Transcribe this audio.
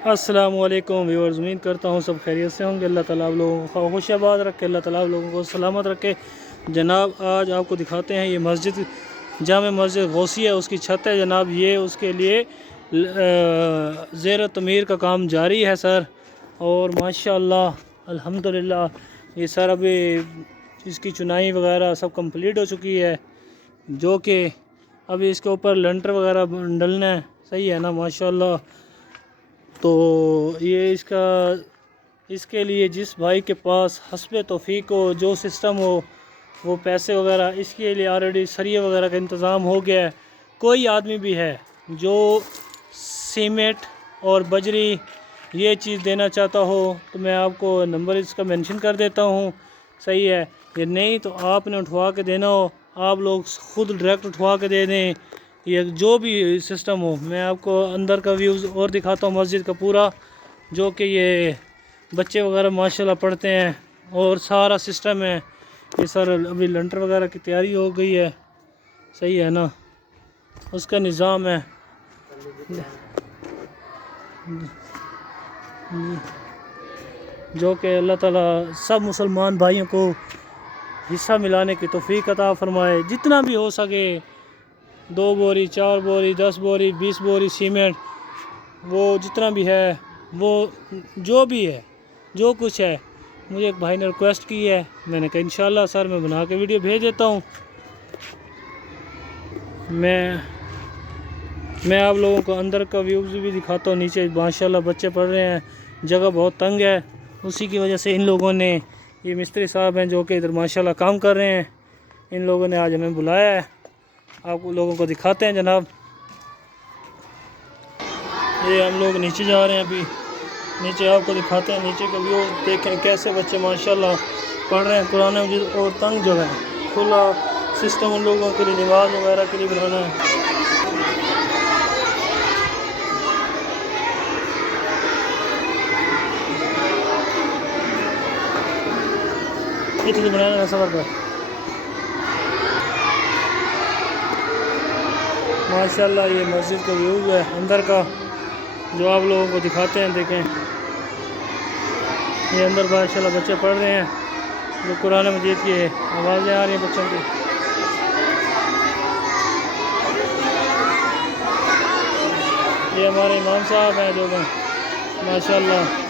अस्सलामुअलैकुम व्यूअर्स, उम्मीद करता हूँ सब खैरियत से होंगे। अल्लाह ताला आप लोगों को खुशआबाद रखे, अल्लाह ताला आप लोगों को सलामत रखे। जनाब आज आपको दिखाते हैं ये मस्जिद, जामे मस्जिद गौसिया, उसकी छत है जनाब। ये उसके लिए ज़ेर तमीर का काम जारी है सर। और माशाअल्लाह अल्हम्दुलिल्लाह ये सर अभी इसकी चुनाई वगैरह सब कंप्लीट हो चुकी है, जो कि अभी इसके ऊपर लंटर वगैरह डलना है। सही है ना, माशाअल्लाह। तो ये इसके लिए जिस भाई के पास हस्बे तौफीक हो, जो सिस्टम हो, वो पैसे वगैरह, इसके लिए ऑलरेडी सरिये वगैरह का इंतज़ाम हो गया है। कोई आदमी भी है जो सीमेंट और बजरी ये चीज़ देना चाहता हो तो मैं आपको नंबर इसका मेंशन कर देता हूँ। सही है, ये नहीं तो आपने उठवा के देना हो, आप लोग ख़ुद डायरेक्ट उठवा के दे दें। ये जो भी सिस्टम हो, मैं आपको अंदर का व्यूज़ और दिखाता हूँ मस्जिद का पूरा, जो कि ये बच्चे वगैरह माशाल्लाह पढ़ते हैं और सारा सिस्टम है। ये सर अभी लंटर वगैरह की तैयारी हो गई है। सही है ना, उसका निज़ाम है। जो कि अल्लाह ताला सब मुसलमान भाइयों को हिस्सा मिलाने की तौफीक अता फरमाए। जितना भी हो सके 2 बोरी 4 बोरी 10 बोरी 20 बोरी सीमेंट, वो जितना भी है, वो जो भी है, जो कुछ है, मुझे एक भाई ने रिक्वेस्ट की है। मैंने कहा इंशाल्लाह सर मैं बना के वीडियो भेज देता हूँ। मैं आप लोगों को अंदर का व्यूज़ भी दिखाता हूँ। नीचे माशाल्लाह बच्चे पढ़ रहे हैं, जगह बहुत तंग है, उसी की वजह से इन लोगों ने, ये मिस्त्री साहब हैं जो कि इधर माशाल्लाह काम कर रहे हैं, इन लोगों ने आज हमें बुलाया है। आप लोगों को दिखाते हैं जनाब। ये हम लोग नीचे जा रहे हैं, अभी नीचे आपको दिखाते हैं नीचे का व्यू। देखें कैसे बच्चे माशाल्लाह पढ़ रहे हैं कुरान मजीद, और तंग जगह है, खुला सिस्टम उन लोगों के लिए नमाज वगैरह के लिए बनाना है। इतने बनाना है सफ़र पर माशाल्लाह। ये मस्जिद का व्यू है अंदर का, जो आप लोगों को दिखाते हैं। देखें ये अंदर माशाल्लाह बच्चे पढ़ रहे हैं, जो कुरान मजीद की आवाज़ें आ रही हैं बच्चों की। ये हमारे इमाम साहब हैं जो माशाल्लाह